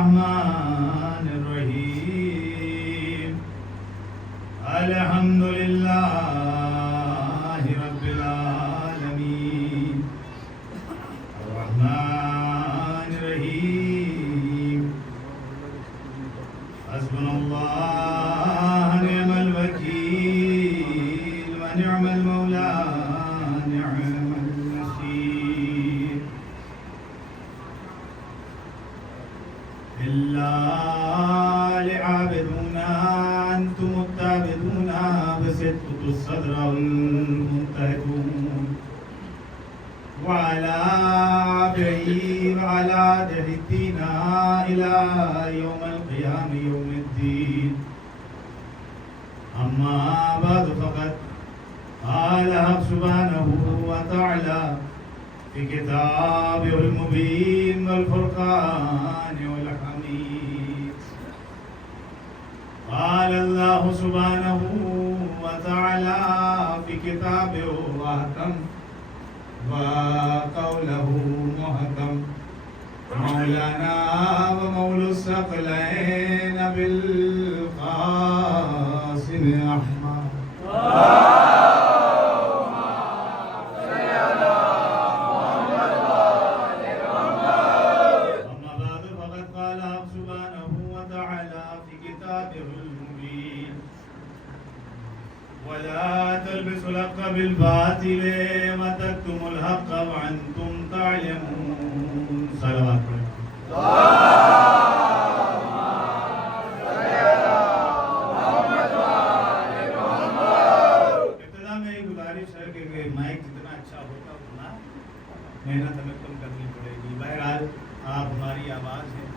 الرحمن الرحيم الحمد لله رب العالمين الرحمن الرحيم حسبنا الله نعم الوكيل ونعم المولى نعم النصير إلا لعابدون أنتم التابدون بسطة الصدر المنتهكون وعلى عبره وعلى دهتنا إلى يوم القيام يوم الدين أما بعد فقد قال سبحانه وتعالى في كتابه المبين والفرقان والحميد قال الله سبحانه وتعالى في كتابه وحكم وقوله محكم مولانا ومولى الثقلين بالقاسم أحمد ولا تلبسوا الحق بالباطل وتكتموا الحق وأنتم تعلمون صلوات ابتدا میں یہ گزارش ہے کہ مائک جتنا اچھا ہوتا اتنا محنت ہمیں کم کرنی پڑے گی. بہرحال آپ ہماری آواز ہیں,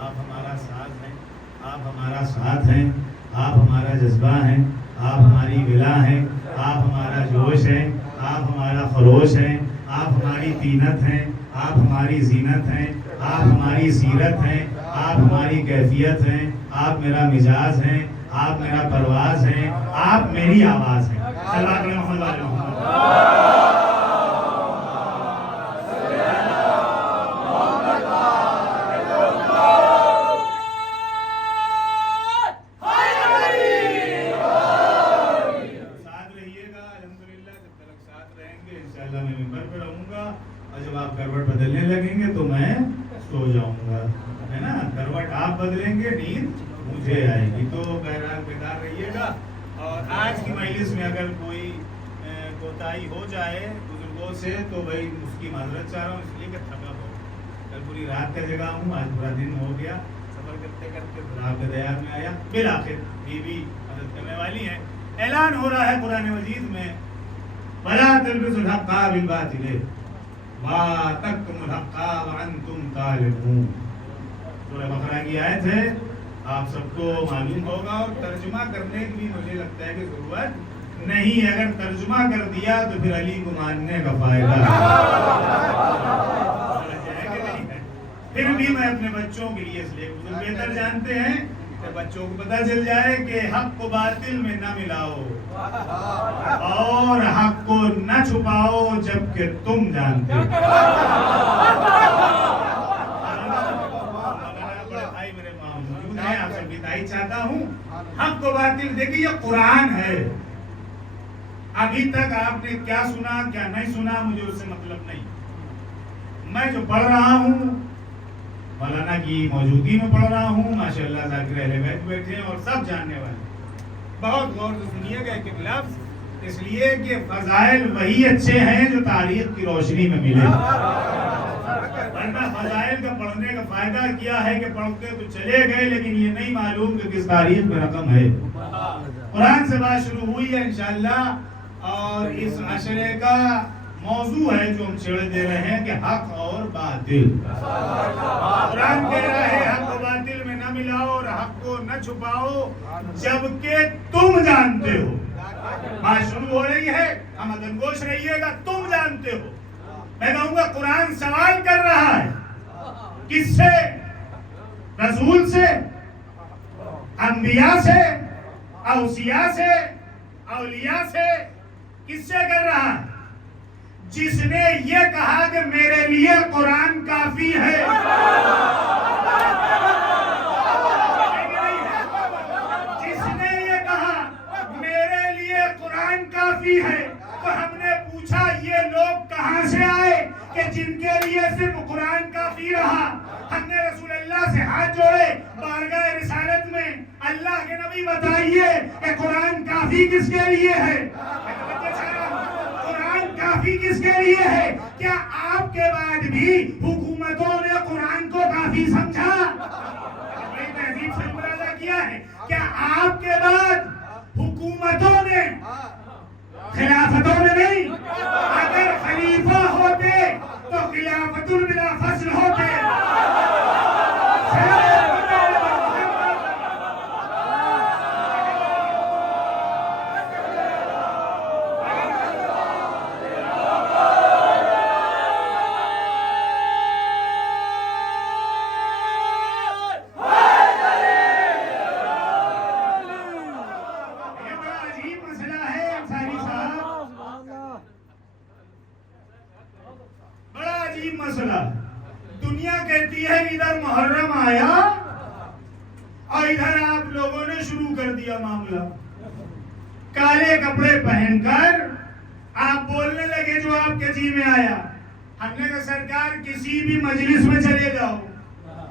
آپ ہمارا ساتھ ہیں, آپ ہمارا ساتھ ہیں, آپ ہمارا جذبہ ہیں, آپ ہماری ولا ہیں, آپ ہمارا جوش ہیں, آپ ہمارا خروش ہیں, آپ ہماری طینت ہیں, آپ ہماری زینت ہیں, آپ ہماری سیرت ہیں, آپ ہماری کیفیت ہیں, آپ میرا مزاج ہیں, آپ میرا پرواز ہیں, آپ میری آواز ہیں. صلوات محمد علی محمد. کروٹ بدلنے لگیں گے تو میں سو جاؤں گا, ہے نا. کروٹ آپ بدلیں گے, نیند مجھے آئے گی. تو بہرحال بیدار رہیے گا. اور آج کی مجلس میں اگر کوئی کوتاہی ہو جائے بزرگوں سے تو بھائی اس کی معذرت چاہ رہا ہوں, اس لیے کہ تھکا ہو. کل پوری رات کا جگہ ہوں, آج پورا دن ہو گیا سفر کرتے کرتے, آپ کے دیار میں آیا. بالآخر بیوی مدد کرنے والی ہیں. اعلان ہو رہا ہے قرآن مجید میں وَلَا تَلْبِسُوا الْحَقَّ بِالْبَاطِلِ وَتَكْتُمُوا الْحَقَّ وَأَنْتُمْ تَعْلَمُونَ. سورہ بقرہ کی آیت ہے, آپ سب کو معلوم ہوگا. اور ترجمہ کرنے کی بھی مجھے لگتا ہے کہ ضرورت نہیں. اگر ترجمہ کر دیا تو پھر علی کو ماننے کا فائدہ پھر بھی میں اپنے بچوں کے لیے اس لیے بہتر جانتے ہیں کہ بچوں کو پتہ چل جائے کہ حق کو باطل میں نہ ملاؤ اور حق کو نہ چھپاؤ جبکہ تم جانتے ہو. آپ سے بدائی چاہتا ہوں. حق کو باطل دیکھیے یہ قرآن ہے. ابھی تک آپ نے کیا سنا کیا نہیں سنا مجھے اس سے مطلب نہیں. میں جو پڑھ رہا ہوں مولانا کی موجودگی میں پڑھ رہا ہوں. ماشاءاللہ ذاکر اہل بیت بیٹھے ہیں اور سب جاننے والے. بہت غور سے سنیے گا ایک ایک لفظ, اس لیے کہ فضائل وہی اچھے ہیں جو تاریخ کی روشنی میں ملے. ورنہ فضائل کا پڑھنے کا فائدہ کیا ہے کہ پڑھتے تو چلے گئے لیکن یہ نہیں معلوم کہ کس تاریخ میں رقم ہے. قرآن سے بات شروع ہوئی ہے انشاءاللہ, اور اس عشرے کا موضوع ہے جو ہم چھیڑ دے رہے ہیں کہ حق اور باطل. قرآن کہہ رہا ہے حق و باطل میں نہ ملاؤ اور حق کو نہ چھپاؤ جبکہ تم جانتے ہو. بات شروع ہو رہی ہے, ہم ادنگوش رہیے گا, تم جانتے ہو. میں کہوں گا قرآن سوال کر رہا ہے کس سے؟ رسول سے, انبیاء سے, اوصیاء سے, اولیاء سے. کس سے کر رہا ہے؟ جس نے یہ کہا کہ میرے لیے قرآن کافی ہے. رسول اللہ سے ہاتھ جوڑے بارگاہ رسالت میں، اللہ کے نبی بتائیے کہ قرآن کافی کس کے لیے ہے؟ قرآن کافی کس کے لیے ہے؟ کیا آپ کے بعد بھی حکومتوں نے قرآن کو کافی سمجھا؟ یہ تہذیب سے مراجعہ کیا ہے، کیا آپ کے بعد حکومتوں نے، خلافتوں نے نہیں، اگر خلیفہ ہوتے تو خلافت بلا فصل ہوتے۔ مسئلہ دنیا کہتی ہے ادھر محرم آیا اور ادھر آپ لوگوں نے شروع کر دیا معاملہ، کالے کپڑے پہن کر آپ بولنے لگے جو آپ کے جی میں آیا۔ ہم نے کہا سرکار کسی بھی مجلس میں چلے جاؤ،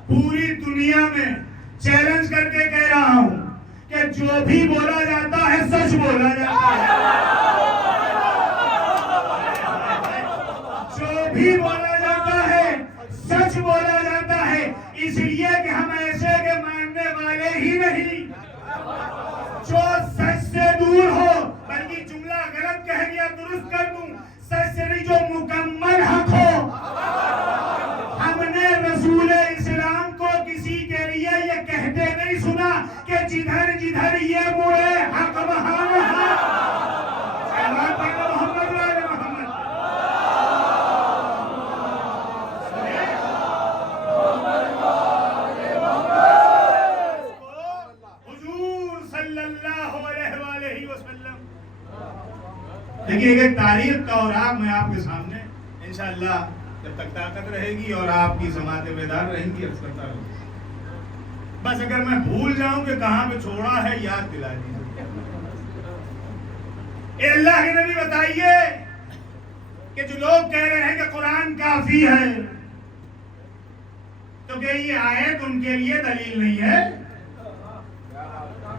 پوری دنیا میں چیلنج کر کے کہہ رہا ہوں کہ جو بھی بولا جاتا ہے سچ بولا جاتا ہے، جو بھی بولا سچ بولا جاتا ہے، اس لیے کہ ہم ایسے کے ماننے والے ہی نہیں جو سچ سے دور ہو، بلکہ جملہ غلط کہہ گیا درست کر دوں، سچ سے نہیں جو مکمل حق ہو۔ ہم نے رسول اسلام کو کسی کے لیے یہ کہتے نہیں سنا کہ جدھر جدھر یہ مڑے حق وہاں وہاں۔ دیکھیے ایک تاریخ کا اوراق میں آپ کے سامنے انشاءاللہ جب تک طاقت رہے گی اور آپ کی سماعتیں بیدار رہیں گی عرض کرتا رہوں، بس اگر میں بھول جاؤں کہ کہاں پہ چھوڑا ہے یاد دلا دیجیے۔ اے اللہ کے نبی بتائیے کہ جو لوگ کہہ رہے ہیں کہ قرآن کافی ہے، تو کہ یہ آیت ان کے لیے دلیل نہیں ہے؟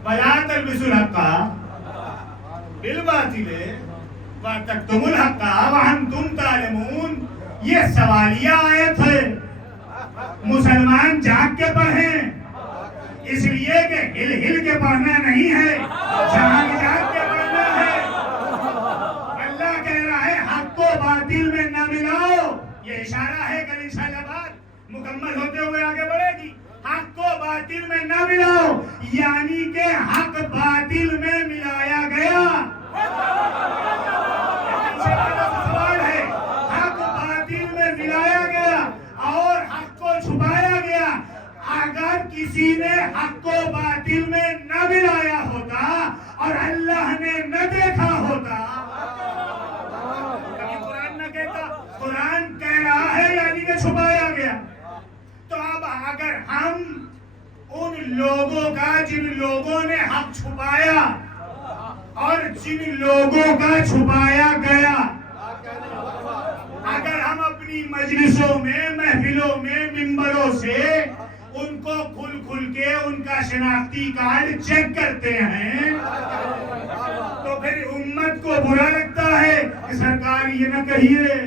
وَلَا تَلْبِسُوا الْحَقَّ بِالْبَاطِلِ وَتَكْتُمُوا الْحَقَّ وَأَنْتُمْ تَعْلَمُونَ، یہ سوالیہ آیت ہے، مسلمان جاگ کے پڑھیں، اس لیے کہ ہل ہل کے پڑھنا نہیں ہے، جاگ جاگ کے پڑھنا ہے۔ اللہ کہہ رہا ہے حق کو باطل میں نہ ملاؤ، یہ اشارہ ہے کہ انشاءاللہ بات مکمل ہوتے ہوئے آگے بڑھے گی۔ حق کو باطل میں نہ ملاؤ، یعنی کہ حق باطل میں ملایا گیا، سوال ہے، حق باطل میں ملایا گیا اور حق کو چھپایا گیا۔ اگر کسی نے حق کو باطل میں نہ ملایا ہوتا اور اللہ نے نہ دیکھا ہوتا، کبھی قرآن نہ کہتا، قرآن کہہ رہا ہے یعنی کہ چھپایا گیا۔ تو اب اگر ہم ان لوگوں کا جن لوگوں نے حق چھپایا اور جن لوگوں کا چھپایا گیا، اگر ہم اپنی مجلسوں میں محفلوں میں منبروں سے ان کو کھل کھل کے ان کا شناختی کارڈ چیک کرتے ہیں، تو پھر امت کو برا لگتا ہے کہ سرکار یہ نہ کہیے۔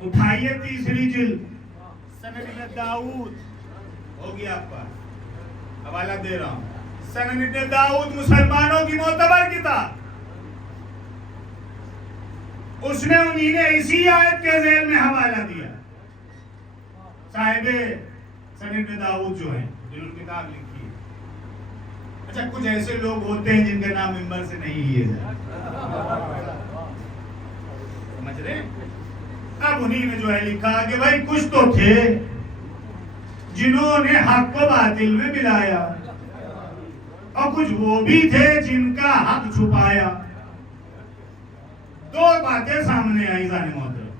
اٹھائیے تیسری جلد سنن داؤد، ہو گیا آپ کا حوالہ دے رہا ہوں، سنن داؤد مسلمانوں کی معتبر کتاب، اس نے انہی نے اسی آیت کے ذیل میں حوالہ دیا۔ صاحب سنن داؤد جو ہیں جنہوں نے کتاب لکھی ہے، اچھا کچھ ایسے لوگ ہوتے ہیں جن کے نام منبر سے نہیں لیے جائے، سمجھ رہے ہیں؟ اب انہی نے جو ہے لکھا کہ بھائی کچھ تو تھے جنہوں نے حق کو باطل میں ملایا اور کچھ وہ بھی تھے جن کا حق چھپایا۔ دو باتیں سامنے آئی ذہن محترم،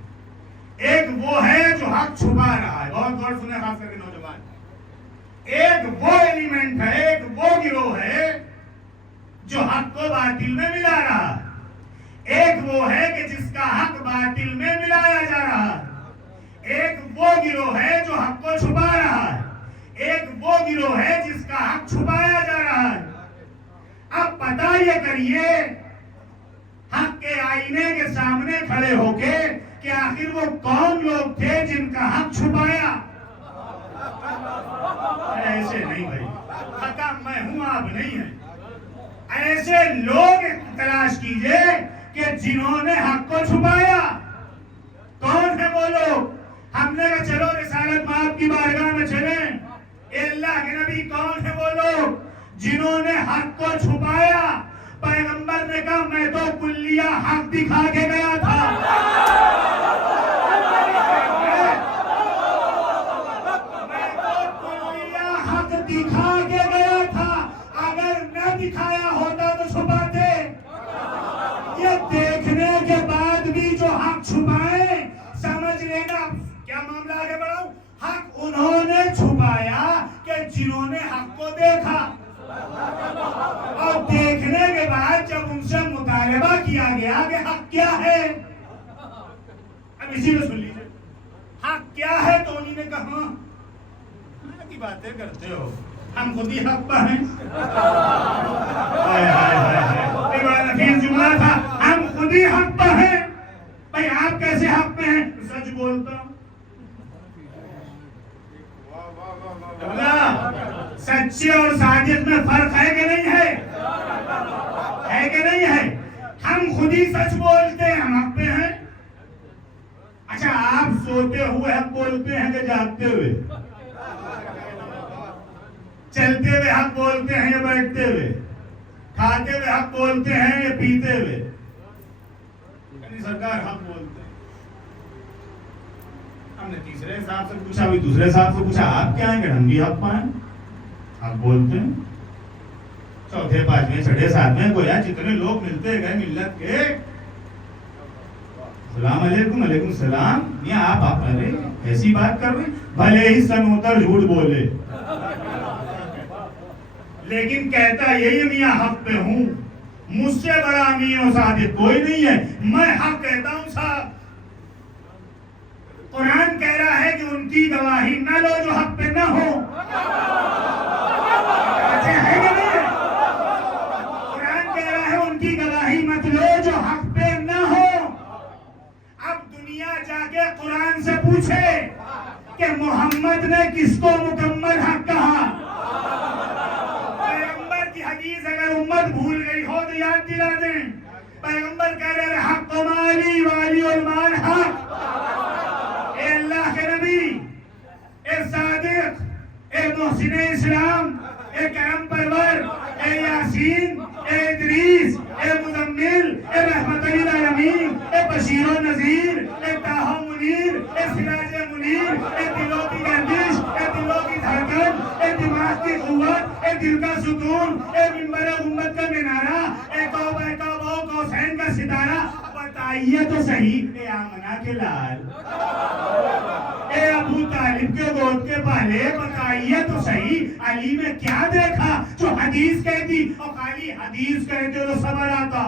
ایک وہ ہے جو حق چھپا رہا ہے، بہت غور سنیں خاص کر کے نوجوان، ایک وہ ایلیمنٹ ہے، ایک وہ گروہ ہے جو حق کو باطل میں ملا رہا ہے، ایک وہ ہے کہ جس کا حق باطل میں ملایا جا رہا ہے، ایک وہ گروہ ہے جو حق کو چھپا رہا ہے, ایک وہ گروہ ہے جس کا حق چھپایا جا رہا ہے. اب پتہ یہ کریے حق کے آئینے کے سامنے کھڑے ہو کے کہ آخر وہ کون لوگ تھے جن کا حق چھپایا. ایسے نہیں بھائی, حکم میں ہوں آپ نہیں ہیں. ایسے لوگ تلاش کیجئے کہ جنہوں نے حق کو چھپایا. کون ہے وہ لوگ؟ ہم نے کہا چلو رسالت مآب کی بارگاہ میں چلیں. اے اللہ کے نبی کون ہے وہ لوگ جنہوں نے حق کو چھپایا؟ پیغمبر نے کہا میں تو کلیہ حق دکھا کے گیا تھا. میں تو کلیہ حق دکھا کے گیا تھا. اگر نہ دکھایا ہوتا تو چھپاتے. یہ دیکھنے کے بعد بھی جو حق چھپائے, سمجھ لینا کیا معاملہ آگے بڑھاؤں. حق انہوں نے چھپایا کہ جنہوں نے حق کو دیکھا, اور دیکھنے کے بعد جب ان سے مطالبہ کیا گیا کہ حق کیا ہے, اب اسی میں سن لیجیے حق کیا ہے, تو انہوں نے کہا کی باتیں کرتے ہو, ہم خود ہی حق پہ ہیں. ایک بڑا نفیس جملہ تھا, ہم خود ہی حق پہ ہیں. بھائی آپ کیسے حق پہ ہیں؟ سچ بولتا ہوں. سچے اور صادق میں فرق ہے کہ نہیں ہے؟ ہے کہ نہیں ہے؟ ہم خود ہی سچ بولتے ہیں, ہم حق پہ ہیں. اچھا آپ سوتے ہوئے حق بولتے ہیں کہ جاگتے ہوئے؟ چلتے ہوئے حق بولتے ہیں یا بیٹھتے ہوئے؟ کھاتے ہوئے حق بولتے ہیں یا پیتے ہوئے؟ یعنی سرکار حق بولتے ہیں. ہم نے تیسرے صاحب سے پوچھا, بھی دوسرے صاحب سے پوچھا آپ کیا ہیں کہ ہم بھی حق پائیں, حق بولتے ہیں. چوتھے پانچویں چھٹے ساتویں گویا جتنے لوگ ملتے گئے ملت کے, السلام علیکم. علیکم السلام. میاں آپ ارے ایسی بات کر رہے, بھلے ہی سنوتر جھوٹ بولے لیکن کہتا یہی میاں حق پہ ہوں, مجھ سے بڑا امین و صادق کوئی نہیں ہے, میں حق کہتا ہوں صاحب. قرآن کہہ رہا ہے کہ ان کی گواہی نہ لو جو حق پہ نہ ہو. اچھا ہے کہ نہیں ہے؟ قرآن کہہ رہا ہے ان کی گواہی مت لو جو حق پہ نہ ہو. اب دنیا جا کے قرآن سے پوچھے کہ محمد نے کس کو مکمل حق کہا. پیغمبر کی حدیث اگر امت بھول گئی ہو تو یاد دلا دیں. پیغمبر کہہ رہے ہیں حق مالی والی المال حق. اے اللہ کے نبی, اے صادق, اے محسن اسلام, اے کرم پرور, اے یاسین, اے ادریس, اے مزمل, اے رحمت للعالمین, اے بشیر و نذیر, اے طٰہٰ و منیر, اے سراج منیر, اے دلوں کی گردش, اے دلوں کی دھڑکن, اے دماغ کی قوت, اے دل کا ستون, اے منبر امت کا مینارہ, اے قاب قوسین کا ستارہ. بتائیے تو صحیح, اے آمنہ کے لال, اے ابو طالب کے گود کے پالے, بتائیے تو صحیح علی میں کیا دیکھا جو حدیث کہتی. اور خالی حدیث کہتے تو صبر آتا,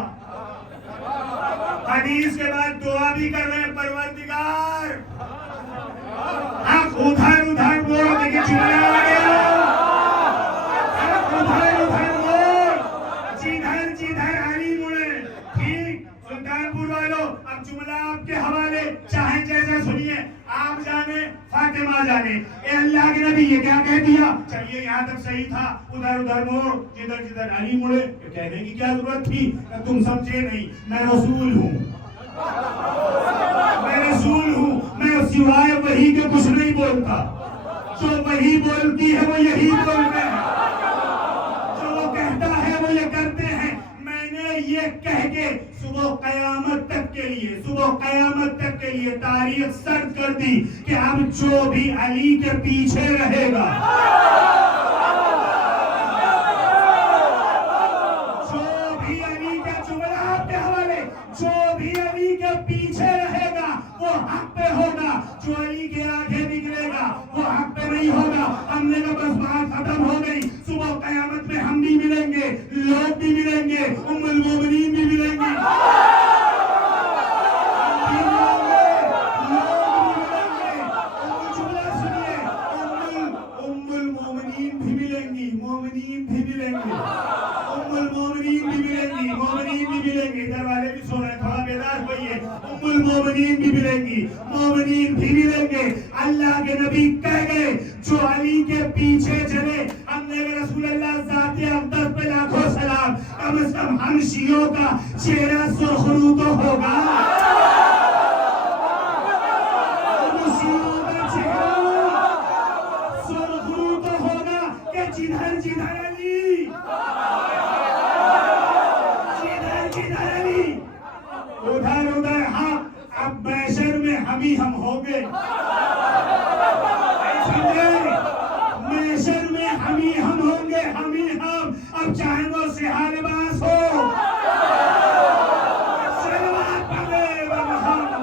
حدیث کے بعد دعا بھی کر رہے ہیں پروردگار حق ادھر ادھر بول. دیکھیں چلا آ گیا, حق ادھر ادھر بول, جدھر جدھر علی مڑے. ٹھیک سلطانپور والوں, اب جملہ آپ کے حوالے, چاہیں جیسے سنیے, آپ جانے فاطمہ جانے. اے اللہ کے نبی یہ کیا کہہ دیا, چلیے یہاں تک صحیح تھا, ادھر ادھر موڑ, جدھر جدھر علی مڑے. کہنے کی کیا ضرورت تھی, تم سمجھے نہیں, میں رسول ہوں, میں رسول ہوں, میں سوائے وحی کے کچھ نہیں بولتا. جو وحی بولتی ہے وہ یہی بولتے ہیں, جو وہ کہتا ہے وہ یہ کرتے ہیں. میں نے یہ کہہ کے صبح قیامت تک کے لیے, صبح قیامت تک کے لیے تاریخ سرد کر دی کہ اب جو بھی علی کے پیچھے رہے گا, جو بھی علی کا جملہ آپ کے حوالے, جو بھی علی کے پیچھے رہے گا وہ حق پہ ہوگا, جو علی کے آگے نکلے گا وہ حق پہ نہیں ہوگا. ہم نے کہا بس بات ختم ہو گئی, صبح قیامت میں ہم بھی ملیں گے, لوگ بھی ملیں گے, ام المومنین بھی ملیں گی, المومنین بھی ملیں گے, ام المومنین بھی ملیں گی, مومنین بھی ملیں گے. ادھر والے بھی سو رہے ہیں, تھوڑا بیدار ہوئیے. ام المومنین بھی ملیں گی, مومنین بھی ملیں گے. اللہ کے نبی کہہ گئے جو علی کے پیچھے چلے, ہم نے رسول اللہ ذات اقدس پہ لاکھوں سلام, کم از کم ہم شیعوں کا چہرہ سرخرو تو ہوگا. جدھر جدھر علی, جدھر جدھر علی, ادھر ادھر حق. اب محشر میں ہم ہی ہم ہوں گے, محشر میں ہم ہی ہم ہوں گے, ہم ہی ہم. اب چاہے وہ سیاہ لباس ہو, صلوات پڑھے محمد.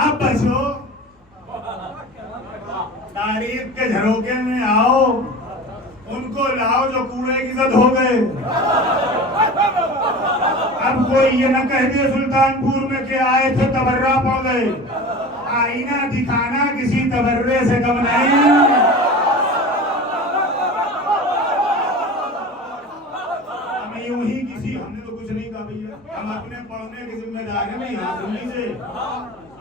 اب بچو, تاریخ کے جھروکے میں آؤ, ان کو لاؤ جو کوڑے کی زد ہو گئے. اب کوئی یہ نہ کہہ دے سلطان پور میں کہ آئے تھے تبرہ پڑ گئے. آئینہ دکھانا کسی تبرے سے کم نہیں. ہم یوں ہی کسی, ہم نے تو کچھ نہیں کہا بھیا, ہم اپنے پڑھنے کی ذمہ دار ہیں. یہاں سننے سے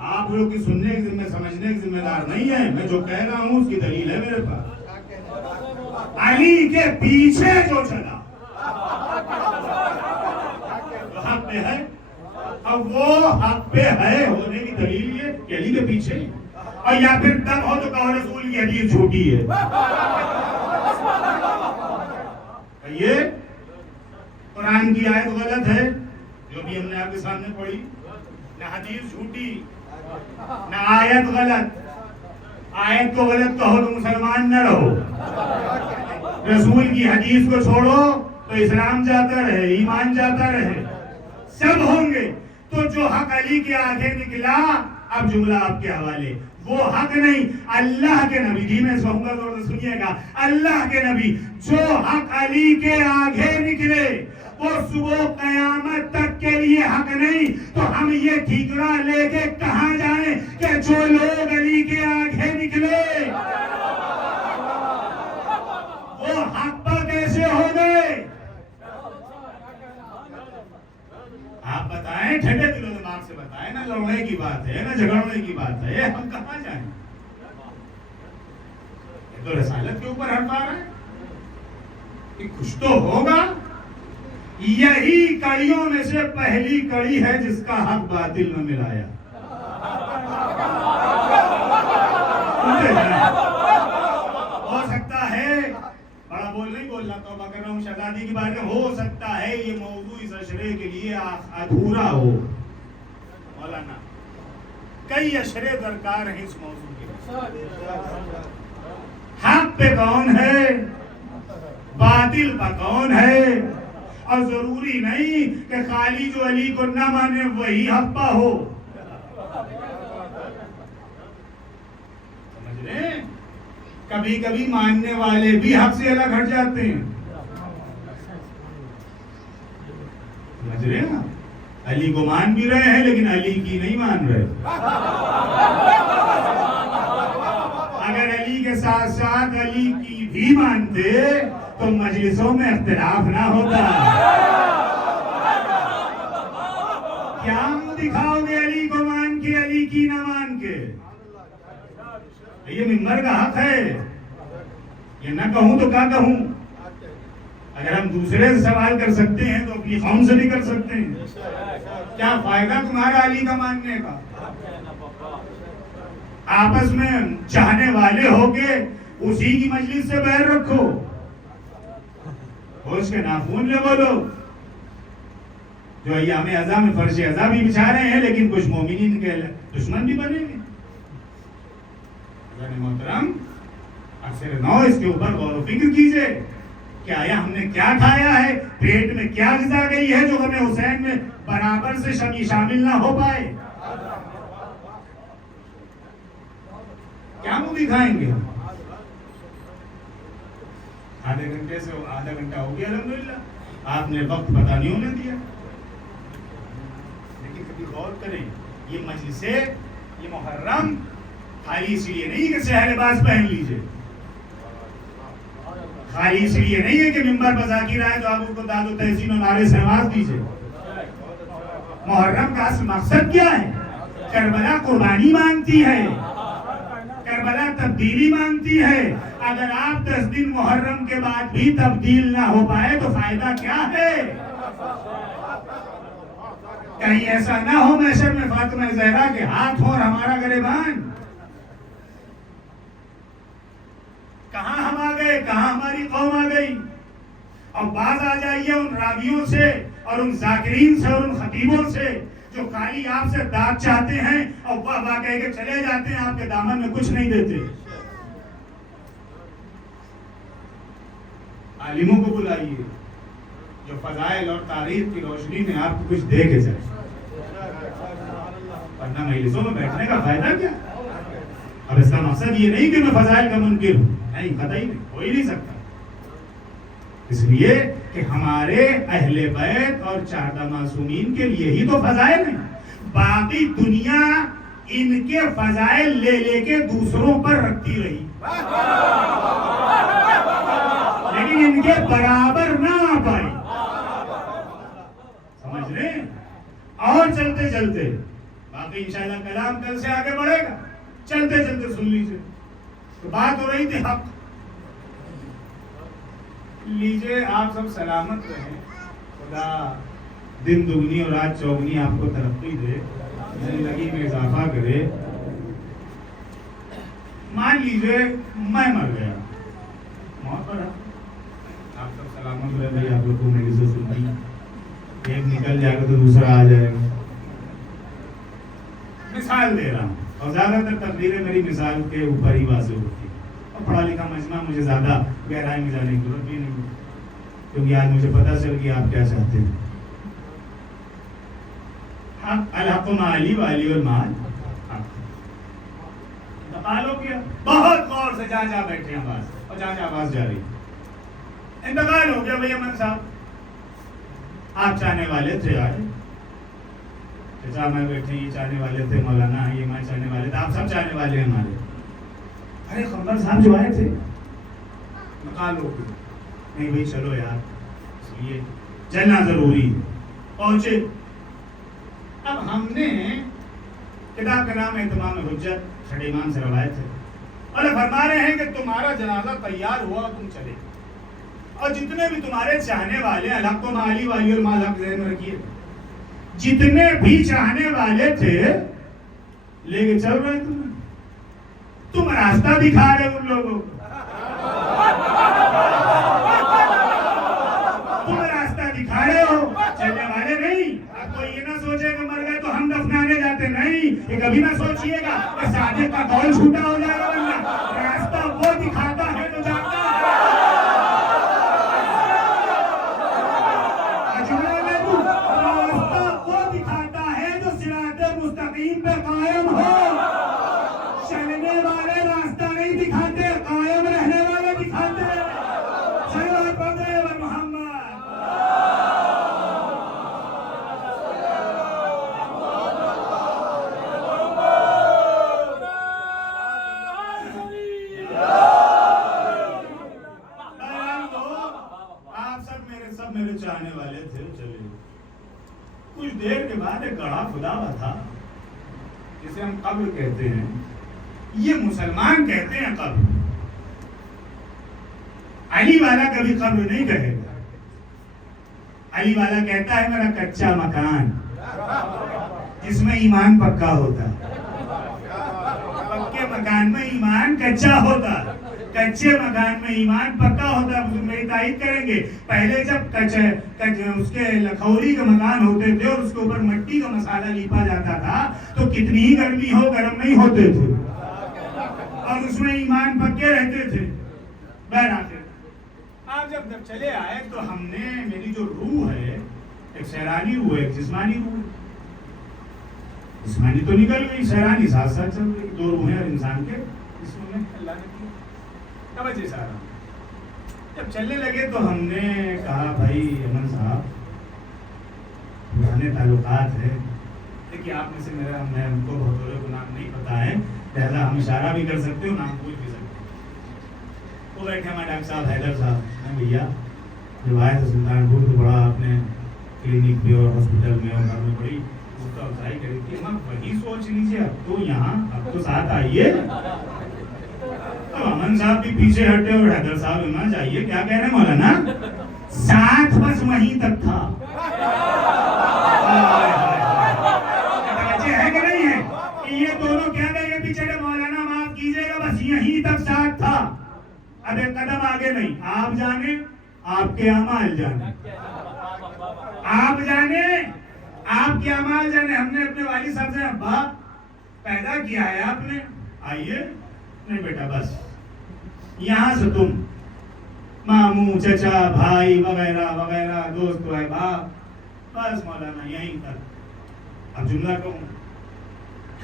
آپ لوگ کی سننے کی ذمہ, سمجھنے کی ذمہ دار نہیں ہے. میں جو کہہ رہا ہوں اس کی دلیل ہے میرے پاس. علی کے پیچھے جو چلا جو حق پہ ہے, اب وہ حق پہ ہے ہونے کی دلیل یہ کہ علی کے پیچھے, اور یا پھر تب ہو تو کہو رسول کی حدیث جھوٹی ہے. یہ قرآن کی آیت غلط ہے جو بھی ہم نے آپ کے سامنے پڑھی, نہ حدیث جھوٹی نہ آیت غلط. آیت کو غلط کہو تو مسلمان نہ رہو, رسول کی حدیث کو چھوڑو تو اسلام جاتا رہے, ایمان جاتا رہے, سب ہوں گے. تو جو حق علی کے آگے نکلا, اب جملہ آپ کے حوالے, وہ حق نہیں اللہ کے نبی. جی میں سہوں گا زور سے سنیے گا, اللہ کے نبی جو حق علی کے آگے نکلے وہ صبح قیامت تک کے لیے حق نہیں. تو ہم یہ ٹھیکرا لے کے کہاں جائیں کہ جو لوگ علی کے آگے نکلے وہ حق پر کیسے ہو گئے؟ آپ بتائیں, ٹھنڈے دلوں دماغ سے بتائیں. نہ لڑنے کی بات ہے, نہ جھگڑنے کی بات ہے, ہم کہاں جائیں؟ یہ تو رسالت کے اوپر ہڑتا رہا ہے کہ کچھ تو ہوگا. یہی کڑیوں میں سے پہلی کڑی ہے جس کا حق باطل میں ملایا. ہو سکتا ہے, بڑا بول نہیں بولنا, توبہ کر رہا ہوں شہزادی کی بات, ہو سکتا ہے یہ موضوع اس اشرے کے لیے ادھورا ہو. مولانا کئی اشرے درکار ہیں اس موضوع کے. حق پہ کون ہے, باطل پہ کون ہے, اور ضروری نہیں کہ خالی جو علی کو نہ مانے وہی حق پہ ہو. سمجھ رہے, کبھی کبھی ماننے والے بھی حق سے الگ ہٹ جاتے ہیں. سمجھ رہے نا, علی کو مان بھی رہے ہیں لیکن علی کی نہیں مان رہے. اگر علی کے ساتھ ساتھ علی کی بھی مانتے تو مجلسوں میں اختلاف نہ ہوتا. کیا دکھاؤ گے علی کو مان کے, علی کی نہ مان کے؟ یہ منبر کا حق ہے, یہ نہ کہوں تو کیا کہوں. اگر ہم دوسرے سے سوال کر سکتے ہیں تو اپنی قوم سے بھی کر سکتے ہیں. کیا فائدہ تمہارا علی کا ماننے کا؟ آپس میں چاہنے والے ہو کے اسی کی مجلس سے بیر رکھو, ہوش کے ناخون لے بولو. جو ایام ازا میں فرش ازا بھی بچھا رہے ہیں لیکن کچھ مومنین کے دشمن بھی بنیں گے. محترم اکثر نو اس کے اوپر غور و فکر کیجئے کہ آیا ہم نے کیا کھایا ہے، پیٹ میں کیا غذا گئی ہے جو ہمیں حسین میں برابر سے شامل نہ ہو پائے. کیا مووی کھائیں گے ہم؟ آدھے گھنٹہ ہو گیا الحمدللہ، آپ نے وقت پتہ نہیں ہونے دیا. لیکن کبھی غور کریں، یہ مجلسیں، یہ محرم خالی اس لیے نہیں کہ سہر لباس پہن لیجئے، خالی اس لیے نہیں ہے کہ ممبر پر ذاکر آئے تو آپ ان کو داد و تحسین و نعرے سے آواز دیجئے. محرم کا اصل مقصد کیا ہے؟ کربلا قربانی مانگتی ہے، کربلا تبدیلی مانگتی ہے. اگر آپ 10 دن محرم کے بعد بھی تبدیل نہ ہو پائے تو فائدہ کیا ہے؟ کہیں ایسا نہ ہو محشر میں فاطمہ زہرا کے ہاتھ ہو اور ہمارا گریبان. کہاں ہم آ گئے، کہاں ہماری قوم آ گئی. اور باز آ جائیے ان راویوں سے اور ان ذاکرین سے اور ان خطیبوں سے جو خالی آپ سے داد چاہتے ہیں اور واہ کہہ کے چلے جاتے ہیں، آپ کے دامن میں کچھ نہیں دیتے. عالموں کو بلائیے جو فضائل اور تاریخ کی روشنی میں آپ کو کچھ دے کے جائے، ورنہ مجلسوں میں بیٹھنے کا فائدہ کیا؟ اب اس کا مقصد یہ نہیں کہ میں فضائل کا منکر ہوں، نہیں، قطعی نہیں، ہو ہی نہیں سکتا. اس لیے کہ ہمارے اہل بیت اور 14 معصومین کے لیے ہی تو فضائل ہیں. باقی دنیا ان کے فضائل لے لے کے دوسروں پر رکھتی رہی، لیکن ان کے برابر نہ آ پائی. سمجھ رہے ہیں؟ اور چلتے چلتے باقی انشاءاللہ کلام کل سے آگے بڑھے گا، چلتے چلتے سن لیجئے. تو بات ہو رہی تھی حق. لیجئے آپ سب سلامت رہیں، خدا دن دگنی اور رات چوگنی آپ کو ترقی دے، زندگی میں اضافہ کرے. مان لیجئے میں مر گیا، موت پر آپ سب سلامت رہے بھائی، آپ لوگوں نے اسے سن دی، ایک نکل جائے گا تو دوسرا آ جائے گا. مثال دے رہا ہوں اور زیادہ تر تقریریں میری مثال کے اوپر ہی واضح ہوتی ہے. اور پڑھا لکھا مجمع، مجھے زیادہ گہرائی میں جانے کی ضرورت بھی نہیں، کیونکہ آج مجھے پتہ چل گیا آپ کیا چاہتے ہیں. الحق مع علی و علی المال انتقال ہو گیا. بہت غور سے جہاں جہاں بیٹھے ہیں آواز، اور جہاں جہاں آواز جا رہی، انتقال ہو گیا. بھائی امن صاحب آپ چاہنے والے تھے، آج چچا میں بیٹھے یہ چاہنے والے تھے، مولانا یہ میں چاہنے والے تھے، آپ سب چاہنے والے ہیں ہمارے. ارے خمر صاحب جو آئے تھے انتقال ہو گیا. نہیں بھائی چلو یار، اس لیے چلنا ضروری ہے. پہنچے. اب ہم نے کتاب کا نام اہتمام حجت شیخ امام سے روایت ہے، اور فرما رہے ہیں کہ تمہارا جنازہ تیار ہوا تم چلے، اور جتنے بھی تمہارے چاہنے والے، الحق مع علی و علی المال، حق ذہن میں رکھیے، جتنے بھی چاہنے والے تھے لے کے چل رہے تم راستہ دکھا رہے ان لوگوں کو. تم راستہ دکھا رہے ہو، چلنے والے نہیں. اب کوئی یہ نہ سوچے کہ مر گئے تو ہم دفنانے جاتے، نہیں. یہ کبھی نہ سوچیے گا کہ صادق کا قول چھوٹا ہو جائے گا، ورنہ راستہ وہ دکھاتا ہے جو جانتا ہے. راستہ وہ دکھاتا ہے جو صراط مستقیم پہ قائم ہو. چلنے والے راستہ نہیں دکھاتے، قائم رہنے والے دکھاتے. صلوات پڑھیں اور محمد. آپ سب میرے چاہنے والے تھے، چلے. کچھ دیر کے بعد ایک گڑھا کھدا ہوا تھا جسے ہم قبر کہتے ہیں. یہ مسلمان کہتے ہیں قبر. علی والا کبھی قبر نہیں کہے گا. علی والا کہتا ہے میرا کچا مکان جس میں ایمان پکا ہوتا. پکے مکان میں ایمان کچا ہوتا، کچے مکان میں ایمان پکا ہوتا. میری تائید کریں گے، پہلے جب اس کے لکھوری کے مکان ہوتے تھے اور اس کے اوپر مٹی کا مسالہ لیپا جاتا تھا تو کتنی ہی گرمی ہو گرم نہیں ہوتے تھے. اور اس اس میں ایمان پکے رہتے تھے. بہرحال آپ جب چلے آئے تو ہم نے میری جو روح ہے ایک سیرانی روح ہے ایک جسمانی روح. جسمانی تو نکل گئی, سیرانی ساتھ ساتھ چل گئی. دو روحیں اور انسان کے اس میں اللہ نے کی. توجہ سارا جب چلنے لگے تو ہم نے کہا بھائی امن صاحب پرانے تعلقات ہے. دیکھیے آپ میں سے میں ہم کو بہت کو نام نہیں پتا ہے, لہذا ہم اشارہ بھی کر سکتے ہو نام پوچھ بھی سکتے. وہ بیٹھے ہمارے ڈاکٹر صاحب حیدر صاحب, میں بھیا جب آئے تو سلطان پور تو بڑا آپ نے کلینک میں اور ہاسپٹل میں اور گھر میں بڑی اس کا افزائی کری تھی. ہم وہی سوچ لیجیے اب تو یہاں اب تو ساتھ آئیے. اب امن صاحب بھی پیچھے ہٹے اور حیدر صاحب یہاں جائیے. کیا کہہ رہے ہیں مولانا؟ ساتھ بس وہیں تک تھا. ہے کہ نہیں ہے کہ یہ دونوں کیا کہیں گے پیچھے مولانا معاف کیجیے گا بس یہیں تک ساتھ تھا, اب ایک قدم آگے نہیں. آپ جانے آپ کے اعمال جانے, آپ جانے آپ کے اعمال جانے. ہم نے اپنے والد صاحب سے ابا پیدا کیا ہے آپ نے, آئیے. نہیں بیٹا بس یہاں سے تم ماموں چچا بھائی وغیرہ وغیرہ دوست احباب بس مولانا یہیں تک. اب جملہ کہوں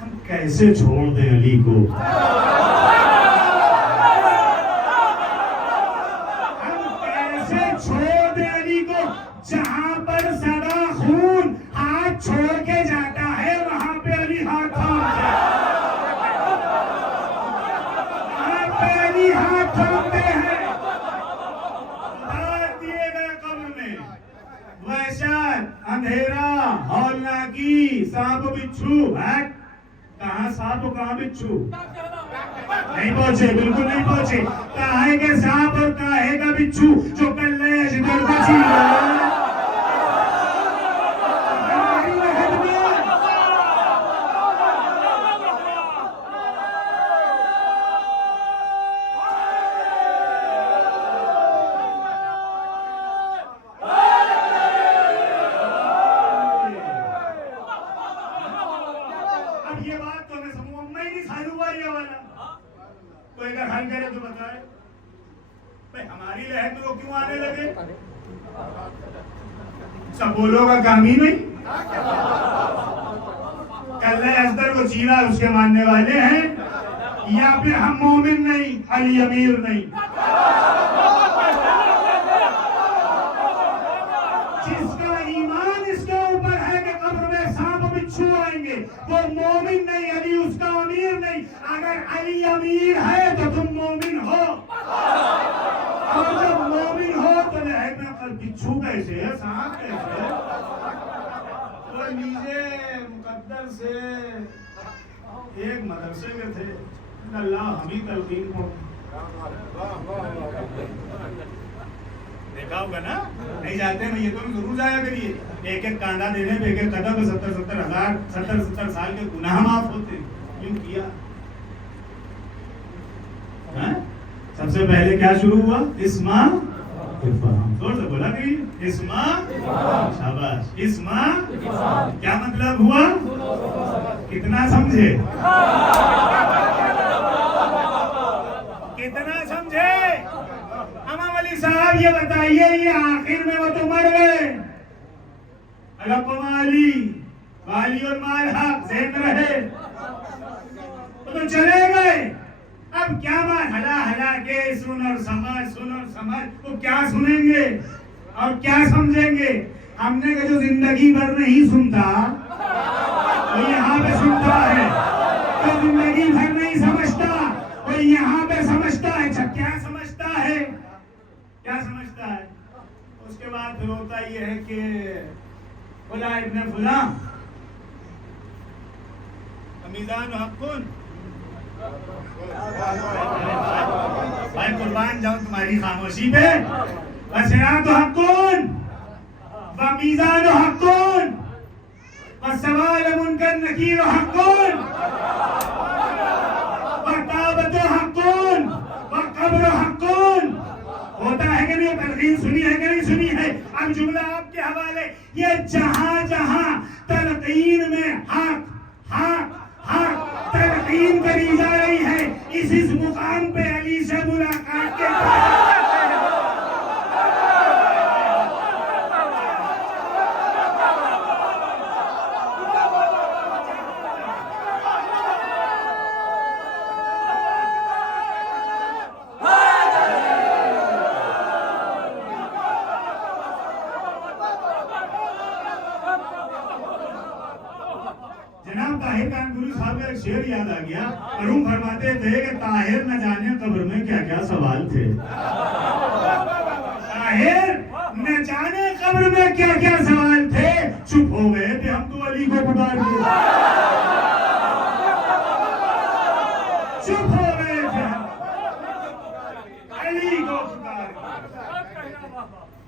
ہم کیسے چھوڑ دیں علی کو؟ ہم کیسے چھوڑ دیں علی کو؟ جہاں پر سدا خون ہاتھ چھوڑ کے جاتا ہے وہاں پہ علی ہاتھ تھامتے ہیں. وہاں پہ علی ہاتھ تھامتے ہیں. بات دیے گئے قبر میں وحشت اندھیرا ہولناکی سانپ بچھو. کہاں سانپ اور کہاں بچھو؟ نہیں پہنچے, بالکل نہیں پہنچے. کہاں کے سانپ اور کہاں کا بچھو جو کلیش در کا چھیلا. ہماری لہر میں وہ کیوں آنے لگے؟ سب بولو گا کام ہی نہیں. کلے ازدر کو چینا اس کے ماننے والے ہیں, یا پھر ہم مومن نہیں علی امیر نہیں. جس کا ایمان اس کے اوپر ہے کہ قبر میں سانپ بچھو آئیں گے وہ مومن نہیں, علی اس کا امیر نہیں. اگر علی امیر ہے تو تم مومن ہو, اور جب مومن ہو تو لہر میں بچھو کیسے ہے سانپ کیسے ہے. وہ نیچے مقدر سے ایک مدرسے میں تھے, اللہ ہمیں تلقین کو دیکھا ہوگا نا, نہیں جاتے میں یہ تو ضرور جایا کریے. ایک ایک کانڈا دینے پہ ایک ایک قدم پہ 70 سال کے گناہ معاف ہوتے. کیوں کیا؟ سب سے پہلے کیا شروع ہوا؟ اسما افہام. زور سے بولا کہ اسما شاباش. اسما کیا مطلب ہوا؟ کتنا سمجھے؟ کتنا سمجھے؟ امام علی صاحب یہ بتائیے, یہ آخر میں وہ تو مر گئے. القما علی والی اور مال حق ذہن رہے تو چلے گئے. اب کیا بات ہلا ہلا کے سن اور سمجھ وہ کیا سنیں گے اور کیا سمجھیں گے؟ ہم نے کہ جو زندگی بھر نہیں سنتا وہ یہاں پہ سنتا ہے, جو زندگی بھر نہیں سمجھتا وہ یہاں پہ سمجھتا ہے. اچھا کیا سمجھتا ہے؟ کیا سمجھتا ہے؟ اس کے بعد پھر ہوتا یہ ہے کہ فلاں ابن فلاں میزان حقن. بھائی قربان جاؤں تمہاری خاموشی پہ. وصراط حقن ومیزان حقن وسوال منکر نکیر حقن وتابت حقن وقبر حقن. ہوتا ہے کہ نہیں؟ تلقین سنی ہے کہ نہیں سنی ہے؟ اب جملہ آپ کے حوالے. یہ جہاں جہاں تلقین میں حق حق حق تلقین کری جا رہی ہے اس مقام پہ علی سے ملاقات کے جناب طاہر کانپوری صاحب کا ایک شعر یاد آ گیا. مرحوم فرماتے تھے کہ طاہر نہ جانے قبر میں کیا کیا سوال تھے. طاہر نہ جانے قبر میں کیا کیا سوال تھے. چپ ہو گئے تھے ہم تو علی کو پکار کے. چپ ہو گئے تھے علی کو پکار کے.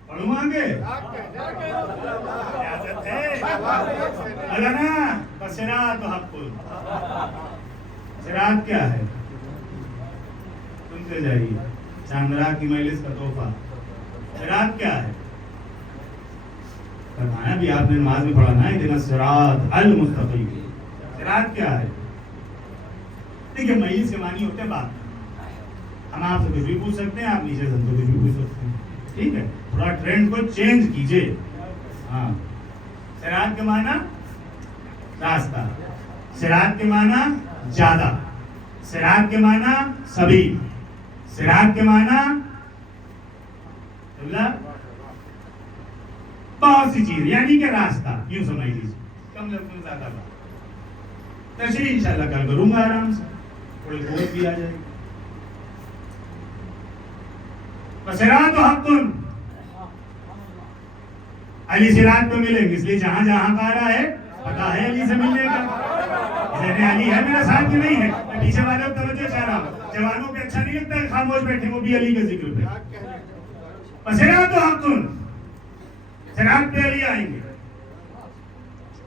پڑھوں آگے اجازت ہے. مولانا بصیرات و حق. صراط کیا ہے؟ سنتے جائیے. چاندرا کی مجلس کا تحفہ. صراط کیا ہے؟ فرمایا بھی آپ نے نماز میں پڑھا نا اہدنا الصراط المستقیم. صراط کیا ہے؟ دیکھیے مجلس کے معنی ہوتے ہیں بات. ہم آپ سے کچھ بھی پوچھ سکتے ہیں, آپ نیچے سے ہم سے کچھ بھی پوچھ سکتے ہیں. ٹھیک ہے, تھوڑا ٹرینڈ کو چینج کیجئے. ہاں, صراط کے معنی راستہ, صراط کے معنی جادہ, صراط کے معنی سبیل, صراط کے معنی بہت سی چیز, یعنی کہ راستہ. یوں سمجھ لیجیے, کم لفظ میں زیادہ بات. تشریح انشاءاللہ کل کروں گا آرام سے, تھوڑی قوت بھی آ جائے گی. صراط و حق. علی صراط پہ ملیں گے, اس لیے جہاں جہاں کہہ رہا ہے پتا ہے علی سے ملنے کا. ذہن علی ہے میرا ساتھ میں نہیں ہے. میں پیچھے والے کو توجہ چاہ رہا ہوں. جوانوں پہ اچھا نہیں لگتا ہے خاموش بیٹھے, وہ بھی علی کے ذکر پہ. صراط و حق, صراط پہ علی آئیں گے.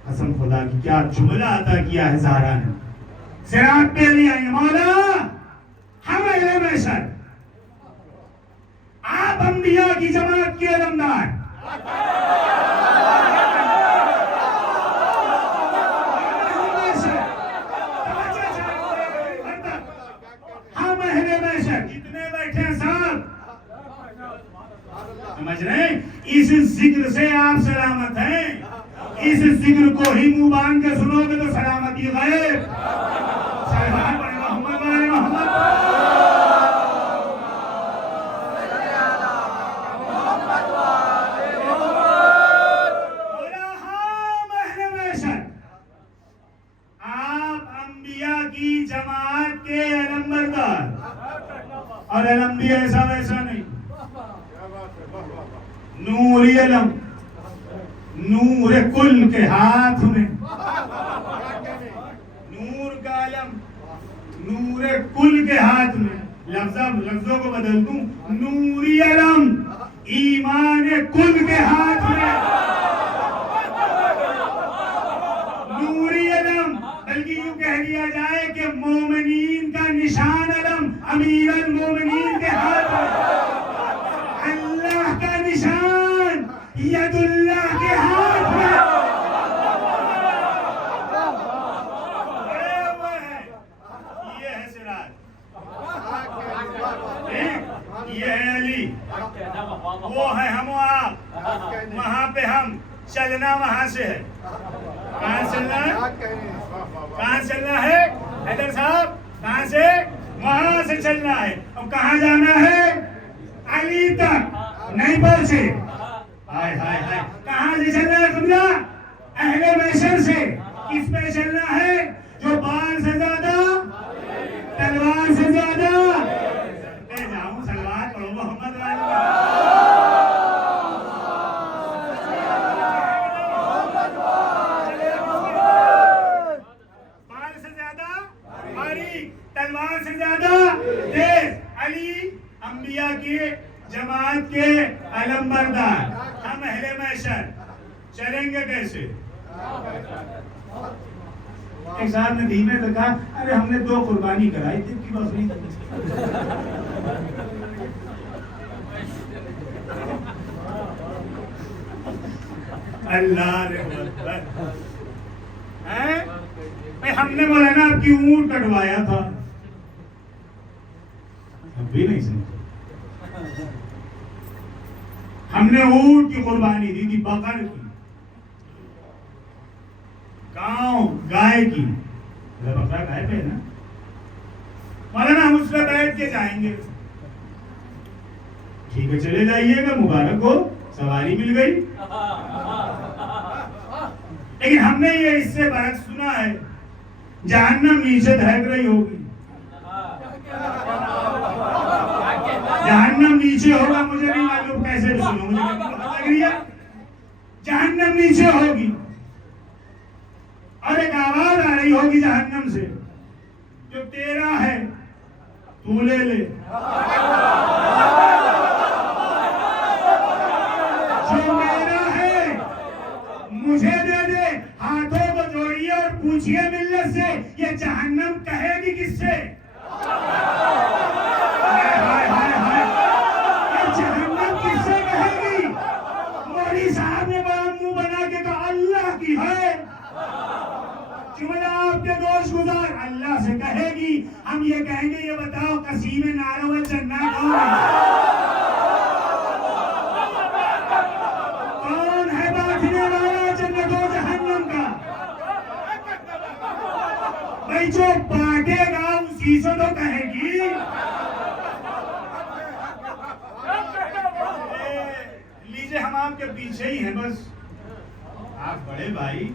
قسم خدا کی کیا جملہ عطا کیا ہے زہرا نے. صراط پہ علی آئیں گے. مولا ہم اہل محشر, آپ انبیاء کی جماعت کے علمدار, ہم اہل محشر جتنے بیٹھے ہیں صاحب, سمجھ رہے ہیں, اس ذکر سے آپ سلامت ہیں. اس ذکر کو ہی منہ باندھ کے سنو گے تو سلامتی غیب. صلوات پڑھیں محمد والے محمد. جماعت کے علمبردار, اور علم بھی ایسا ویسا نہیں. نوری علم, نور کل کے ہاتھ میں. نور کا علم نور کل کے ہاتھ میں. لفظوں کو بدل دوں, نوری علم ایمان کل کے ہاتھ میں. نوری علم بلکہ یوں کہہ دیا جائے کہ مومنین کا نشان علم امیر المومنین کے ہاتھ میں. اللہ کا نشان ید اللہ کے ہاتھ میں. یہ ہے صراط, یہ ہے علی, وہ ہے ہم و آپ. وہاں پہ ہم چلنا وہاں سے ہے. کہاں چلنا ہے؟ کہاں چلنا ہے حیدر صاحب؟ کہاں سے؟ وہاں سے چلنا ہے. اب کہاں جانا ہے؟ علی تک نہیں پہنچے. ہائے ہائے ہائے, کہاں سے چلنا ہے قبلہ؟ اہل محشر سے. کس پہ چلنا ہے؟ جو بال سے زیادہ, تلوار سے زیادہ. میں جاؤں سلوات پڑھو محمد والے. تلوار سے زیادہ تیز. علی انبیاء کی جماعت کے علمبردار. ہم اہل محشر چلیں گے کیسے؟ ایک صاحب نے دھیمے سے کہا, ارے ہم نے 2 قربانی کرائی تھی کی بس نہیں. اللہ ہم نے مولانا آپ کی اونٹ کٹوایا تھا, اب بھی نہیں سمجھے. ہم نے اونٹ کی قربانی دی تھی, بقر کی, گاؤں گائے کی. بکرا گائے پہ ہے نا مولانا, ہم اس پہ بیٹھ کے جائیں گے. ٹھیک ہے چلے جائیے گا, مبارک ہو, سواری مل گئی. لیکن ہم نے یہ اس سے برعکس سنا ہے, جہنم نیچے دھڑک رہی ہوگی. جہنم نیچے ہوگا, مجھے نہیں معلوم کیسے بھی سنو, مجھے لگ رہی ہے جہنم نیچے ہوگی, اور ایک آواز آ رہی ہوگی جہنم سے, جو تیرا ہے تو لے لے, جو میرا ہے مجھے دے دے. ہاتھوں کو جوڑیے اور پوچھئے ملت سے, یہ جہنم کہے گی کس سے؟ یہ جہنم کس سے کہے گی؟ مولوی صاحب نے بڑا منہ بنا کے کہا اللہ کی ہے. جملہ آپ کے گوش گزار, اللہ سے کہے گی. ہم یہ کہیں گے, یہ بتاؤ قسیم نارو الجنہ کون ہے؟ کون ہے بانٹنے والا جنت و جہنم کا؟ بھائی جو بانٹے گا اسی سے تو کہے گی. لیجئے ہم آپ کے پیچھے ہی ہیں, بس آپ بڑے بھائی,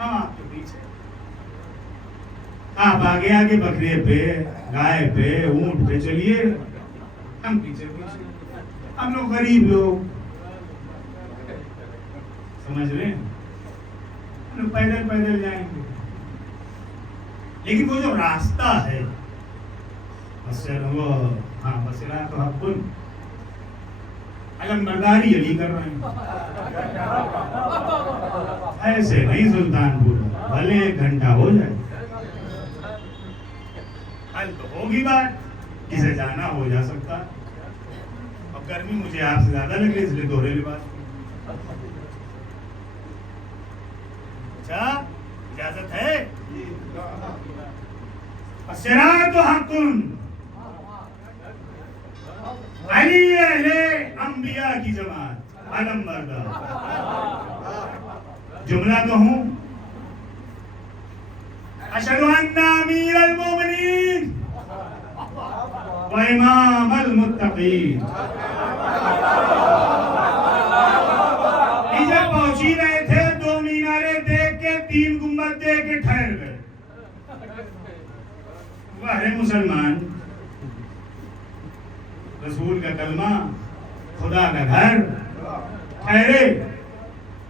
ہم آپ کے پیچھے. آپ آگے آگے بکرے پہ, گائے پہ, اونٹ پہ چلیے, ہم پیچھے پیچھے. ہم لوگ غریب لوگ, سمجھ رہے ہیں, ہم لوگ پیدل پیدل جائیں گے. لیکن وہ جو راستہ ہے, وہ ہاں بسرا تو حق علم برداری علی کر رہے ہیں. ایسے نہیں سلطان پور, بھلے 1 گھنٹہ ہو جائے, حل تو ہوگی بات, جسے جانا ہو جا سکتا. اب گرمی مجھے آپ سے زیادہ لگ رہی, اس لیے دوہرے لباس. اچھا اجازت ہے؟ الصراط حق علی اہل انبیاء کی جماعت علم بردار. جملہ کہوں, اشہد ان امیر المومنین و امام المتقین. جب پہنچ ہی رہے تھے, 2 میناریں دیکھ کے 3 گنبد دیکھ کے ٹھہر گئے. واہ مسلمان, رسول کا کلمہ, خدا کا گھر, ٹھہرے.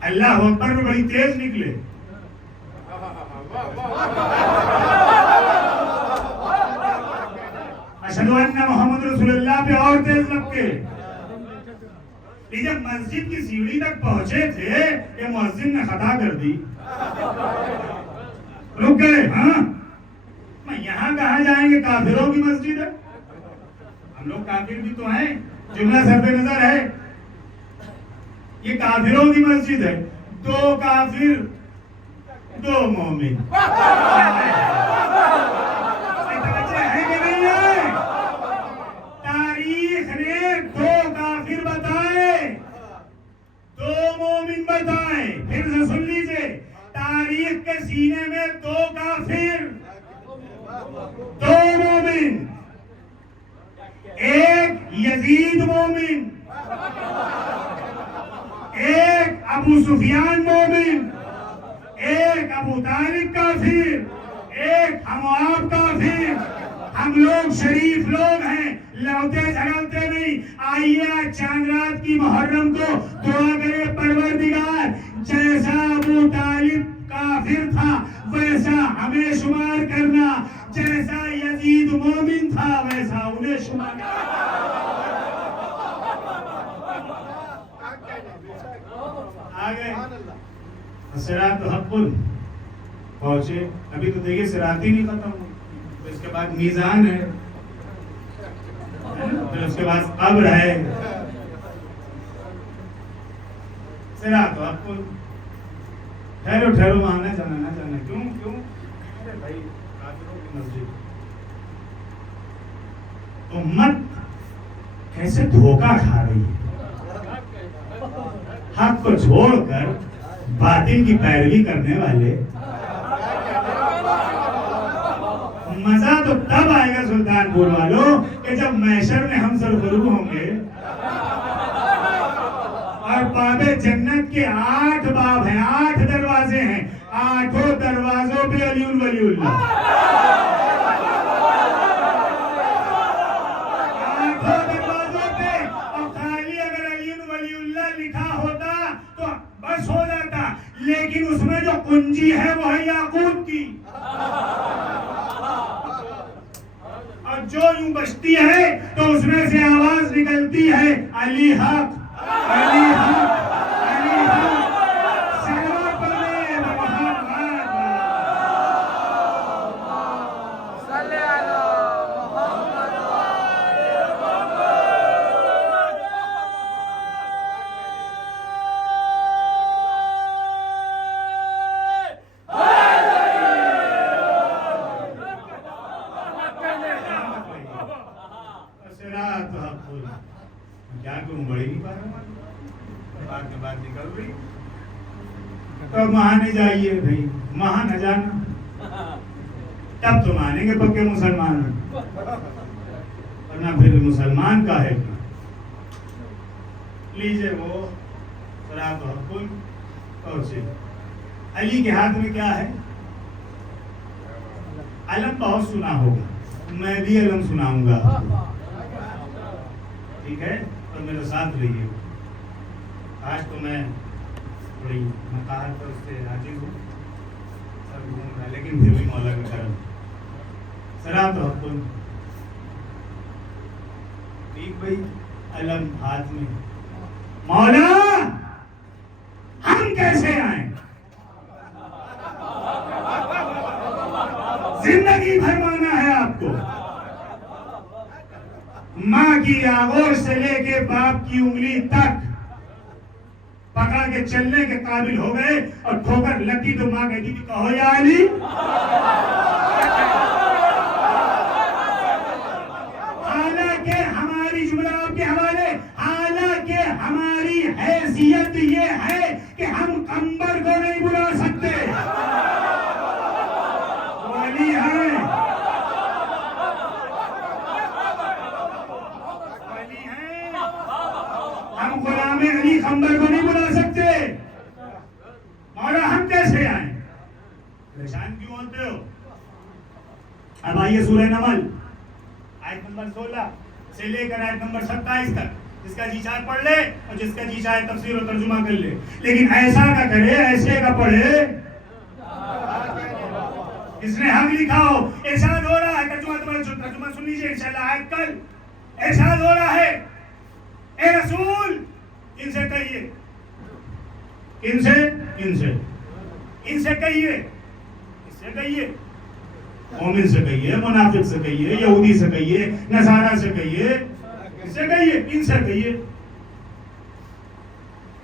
اللہ اکبر میں بڑی تیز نکلے. اشہد ان محمد رسول اللہ پہ اور تیز لپکے. جب مسجد کی سیڑھی تک پہنچے تھے, یہ مؤذن نے خطا کر دی, رک گئے. ہاں یہاں کہاں جائیں گے, کافروں کی مسجد ہے. ہم لوگ کافر بھی تو ہیں, جملہ سر پہ نظر ہے, یہ کافروں کی مسجد ہے. 2 کافر 2 مومن. توجہ ہے کہ نہیں ہے؟ تاریخ نے 2 کافر بتائے, 2 مومن بتائے. پھر سے سن لیجئے, تاریخ کے سینے میں 2 کافر 2 مومن. ایک یزید مومن, ایک ابو سفیان مومن, ایک ابو طالب کافر, ایک ہم آپ کافر. ہم لوگ شریف لوگ ہیں, لڑتے جھگڑتے نہیں. آئیے آج چاند رات کی محرم کو دعا کرے, پروردگار جیسا ابو طالب کافر تھا ویسا ہمیں شمار کرنا, جیسا یزید مومن تھا ویسا انہیں شمار کرنا. آگئے صراط حق پہنچے. ابھی تو دیکھیے صراط ہی نہیں ختم ہو, اس کے بعد میزان ہے, پھر اس کے بعد قبر ہے. صراط حق. ٹھہرو ٹھہرو, وہاں نہ جانا, نہ جانا. کیوں کیوں؟ ارے بھائی کافروں کی مسجد. امت کیسے دھوکہ کھا رہی ہے، حق کو چھوڑ کر باطل کی پیروی کرنے والے. مزہ تو تب آئے گا سلطان پور والوں کہ جب محشر میں ہم سرخرو ہوں گے اور باب جنت کے 8 باب ہیں، 8 دروازے ہیں، 8 دروازوں پہ علی ولی اللہ، 8 دروازوں پہ. اور خالی اگر علی ولی اللہ لکھا ہوتا تو بس ہو جاتا، لیکن اس میں جو کنجی ہے وہ ہے یاقوت کی، اور جو یوں بجتی ہے تو اس میں سے آواز نکلتی ہے علی حق، علی حق، علی حق. صلوات پڑھیں محمد. صلی علی محمد. کیا کروں، بڑی نہیں پا رہا، بات کے بعد نکل رہی. تو مانے جائیے بھائی، وہاں نہ جانا، تب تو مانیں گے پکے مسلمان، ورنہ پھر مسلمان کا ہے. لیجئے وہ صراط و حق اور سے علی کے ہاتھ میں کیا ہے؟ علم بہت سنا ہوگا، میں بھی علم سناؤں گا، ٹھیک ہے؟ اور میرے ساتھ رہیے. آج تو میں تھوڑی مقاہت پر اس سے عاجز ہوں، سب گھوم رہا، لیکن پھر بھی مولا کا کرم. صراط و حق، ٹھیک بھائی، علم ہاتھ میں. مولا ہم کیسے آئیں؟ زندگی بھر مانا ہے آپ کو، ماں کی آغوش سے لے کے باپ کی انگلی تک پکڑ کے چلنے کے قابل ہو گئے، اور ٹھوکر لگی تو ماں کہتی تھی کہو یا علی. حالانکہ ہماری جملہ آپ کے حوالے، حالانکہ ہماری حیثیت یہ ہے کہ ہم قمبر کو نہیں بلا سکتے، وہ علی ہے. ہم غلام علی قمبر کو نہیں بلا سکتے. مولا ہم کیسے آئیں؟ پریشان کیوں ہوتے ہو؟ اب آئیے سورہ نمل آیت نمبر 16 سے لے کر آیت نمبر 27 تک. جس کا جی چاہے پڑھ لے اور جس کا جی چاہے تفسیر و ترجمہ کر لے، لیکن ایسا کا کرے، ایسے کا پڑھے جس نے حق لکھا ہو. ارشاد ہو رہا ہے، ترجمہ سن لیجیے انشاءاللہ آیت کل. ارشاد ہو رہا ہے، اے رسول ان سے کہیے، ان سے کہیے، اس سے کہیے، مومن سے کہیے، منافق سے کہیے، یہودی سے کہیے، نصارہ سے کہیے، اس سے کہیے، ان سے کہیے،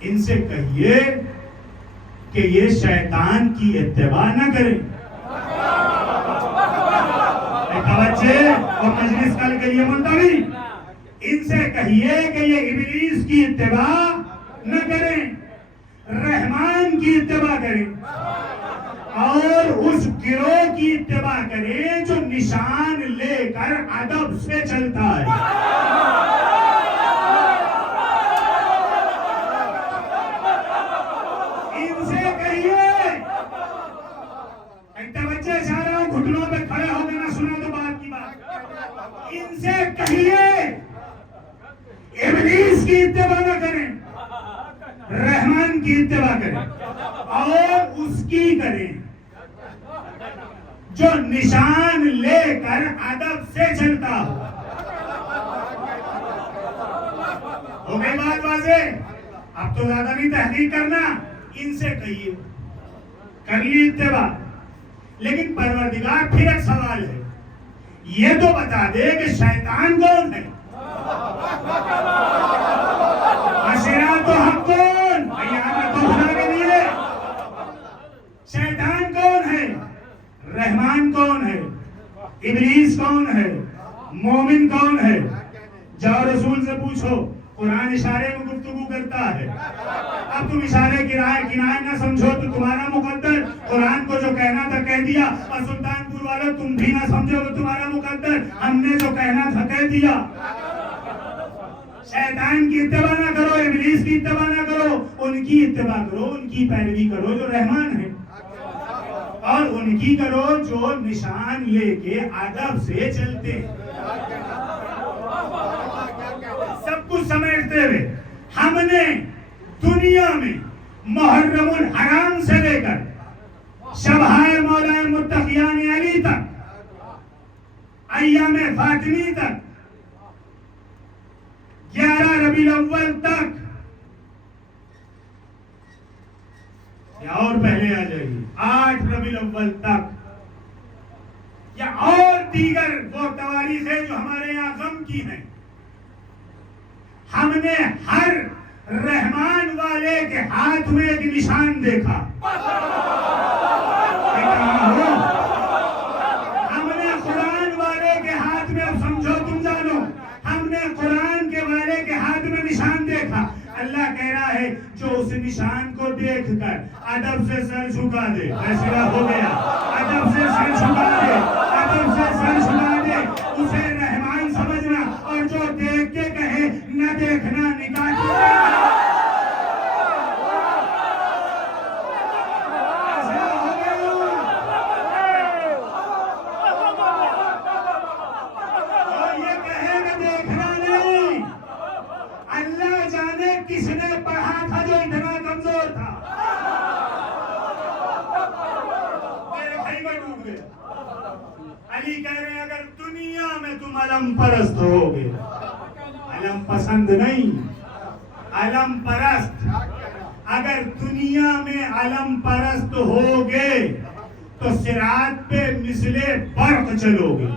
ان سے کہیے کہ یہ شیطان کی اتباع نہ کریں. توجہ اور مجلس کل کے لیے ملتوی. ان سے کہیے کہ یہ ابلیس کی اتباع نہ کریں، رحمان کی اتباع کریں، اور اس گروہ کی اتباع کریں جو نشان لے کر ادب سے چلتا ہے. ان سے کہیے، توجہ اشارہ ہوں، گھٹنوں پہ کھڑے ہو کے نہ سنا تو بات کی بات. ان سے کہیے ابلیس کی اتباع نہ کریں، رحمان کی اتباع کریں، اور اس کی کریں جو نشان لے کر ادب سے چلتا ہو. ہو گئی بات واضح؟ اب تو زیادہ نہیں تحقیق کرنا. ان سے کہیے، کر لی اتباع، لیکن پروردگار پھر ایک سوال ہے، یہ تو بتا دے کہ شیطان کون ہے. اشراط و حق کون؟ یہاں تو بنا کے دیے. شیطان کون ہے؟ رحمان کون ہے؟ ابلیس کون ہے؟ مومن کون ہے؟ جاؤ رسول سے پوچھو. قرآن اشارے میں گفتگو کرتا ہے. اب تم اشارے کنائے نہ سمجھو تو تمہارا مقدر. قرآن کو جو کہنا تھا کہہ دیا. اور سلطان پور والوں تم بھی نہ سمجھو تو تمہارا مقدر. ہم نے جو کہنا تھا کہہ دیا. شیطان کی اتباع نہ کرو, ابلیس کی اتباع نہ کرو, ان کی اتباع کرو, ان کی پیروی کرو جو رحمان ہے, اور ان کی کرو جو نشان لے کے ادب سے چلتے ہیں. سب کچھ سمجھتے ہوئے ہم نے دنیا میں محرم الحرام سے لے کر شبہائے مولا متقیان علی تک, ایام فاطمی تک, 11 ربیع الاول تک, یا اور پہلے آ جائیے 8 ربیع الاول تک, یا اور دیگر وہ تواریخیں جو ہمارے یہاں غم کی ہیں, ہم نے ہر رحمان والے کے ہاتھ میں ایک نشان دیکھا. ہم نے قرآن والے کے ہاتھ میں, اب سمجھو تم جانو, ہم نے قرآن کے والے کے ہاتھ میں نشان دیکھا. اللہ کہہ رہا ہے جو اس نشان کو دیکھ کر ادب سے سر جھکا دے, فیصلہ ہو گیا. ادب سے سر جھکا دے, ادب سے سر جھکا دے, اسے رحمان سمجھنا, اور جو دیکھ کے کہے نہ دیکھنا نکاح کس نے پڑھا تھا جو اتنا کمزور تھا. میرے بھائی میں ڈوب گیا. علی کہہ رہے ہیں اگر دنیا میں تم علم پرست ہوگے, علم پسند نہیں, علم پرست, اگر دنیا میں علم پرست ہوگے تو صراط پہ مثل برق چلو گے.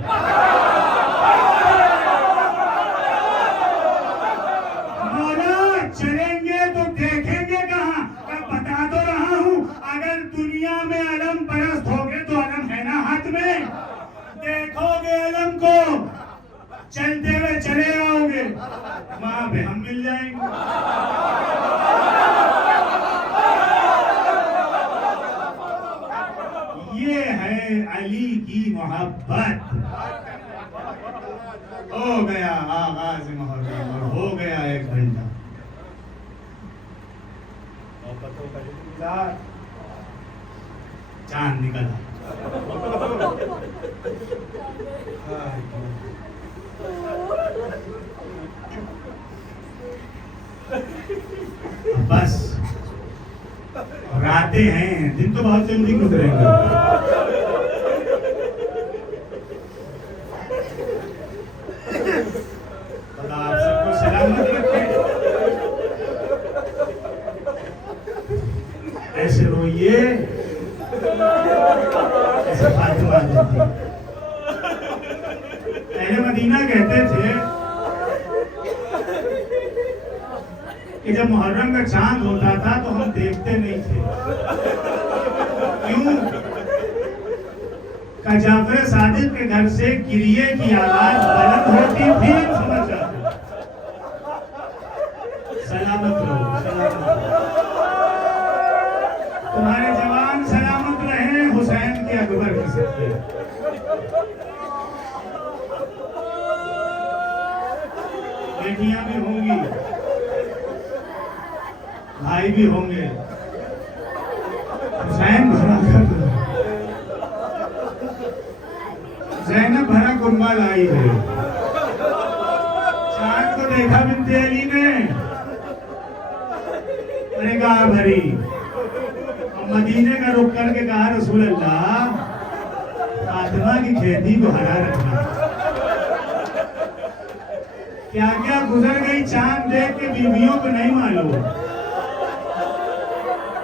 چلیں گے تو دیکھیں گے کہاں؟ بتا تو رہا ہوں اگر دنیا میں علم پرست ہوگے تو علم ہے نا ہاتھ میں, دیکھو گے علم کو, چلتے ہوئے چلے آؤ گے, وہاں پہ ہم مل جائیں گے. یہ ہے علی کی محبت. ہو گیا آغاز محرم اور ہو گیا 1 گھنٹہ. چاند نکلا. بس راتیں ہیں, دن تو بہت جلدی گزریں گے. خدا آپ سب کو سلامت رکھے. ایسے روئیے ایسے فاطمہ دیتی. اہل مدینہ کہتے تھے کہ جب محرم کا چاند ہوتا تھا تو ہم دیکھتے نہیں تھے. کیوں؟ کہ جعفر صادق کے گھر سے گریے کی آواز بلند ہوتی تھی, سمجھ جاتے. سلامت رہو, سلامت رہو, تمہارے جوان سلامت رہے, حسین کے اکبر کی سکتے. بیٹیاں بھی ہوں گی, بھائی بھی ہوں گے. حسین بھرا کر دو, زینب بھرا کنبا لائی ہے. چاند کو دیکھا بنت علی نے, نگاہ بھری, مدینے کا رک کر کے کہا رسول اللہ فاطمہ کی کھیتی کو ہرا رکھنا. کیا کیا گزر گئی چاند دیکھ کے بیویوں کو نہیں معلوم.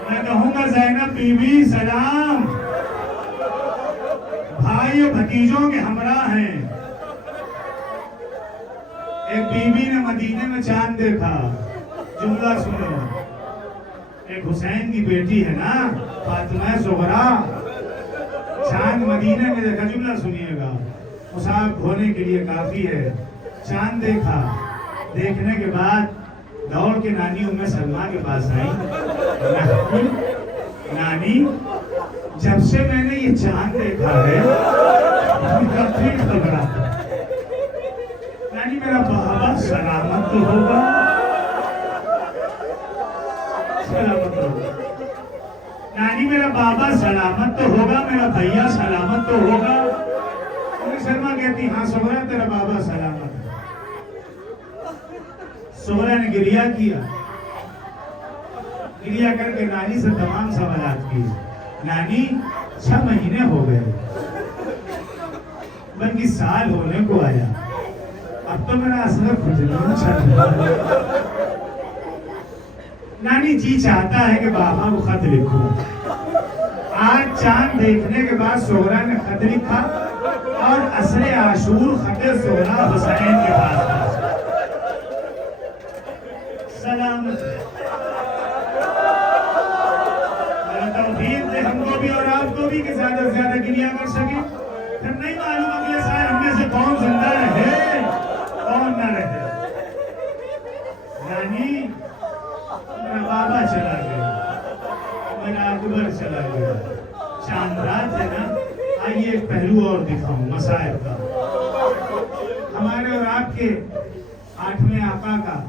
میں کہوں گا زینب بی بی سلام, بھائی اور بھتیجوں کے ہمراہ ہیں. ایک بی بی نے مدینے میں چاند دیکھا, جملہ سنو, ایک حسین کی بیٹی ہے نا فاطمہ زہرا, چاند مدینے میں دیکھا, جملہ سنیے گا. اس آنکھ دھونے کے لیے کافی ہے. چاند دیکھا, دیکھنے کے بعد دوڑ کے نانی ام سلمہ کے پاس آئی. نانی, جب سے میں نے یہ چاند دیکھا ہے پھر گھبرا. نانی میرا بابا سلامت تو ہوگا, سلامت تو ہوگا. نانی میرا بابا سلامت تو ہوگا, میرا بھیا سلامت تو ہوگا. ام سلمہ کہتی ہاں سغرا تیرا بابا سلامت ہے. سغرا نے گریہ کیا, گریہ کر کے نانی سے تمام سوالات کی. نانی 6 مہینے ہو گئے, بلکہ سال ہونے کو آیا, اب تو میرا اصغر کھجلا چل رہا ہے. نانی جی چاہتا ہے کہ بابا کو خط لکھو. آج چاند دیکھنے کے بعد سغرا نے خط لکھا اور عصر عاشور خط سغرا حسین کے پاس پہنچا. سلامت توفیق دے ہم کو بھی اور آپ کو بھی کہ زیادہ سے زیادہ گریہ کر سکیں. پھر نہیں معلوم اگلے سال ہم میں سے کون زندہ رہے کون نہ رہے. نانی میرا بابا چلا گیا, میرا اکبر چلا گیا. چاند رات ہے نا, آئیے ایک پہلو اور دکھاؤں مصائب کا. ہمارے اور آپ کے 8ویں آقا کا,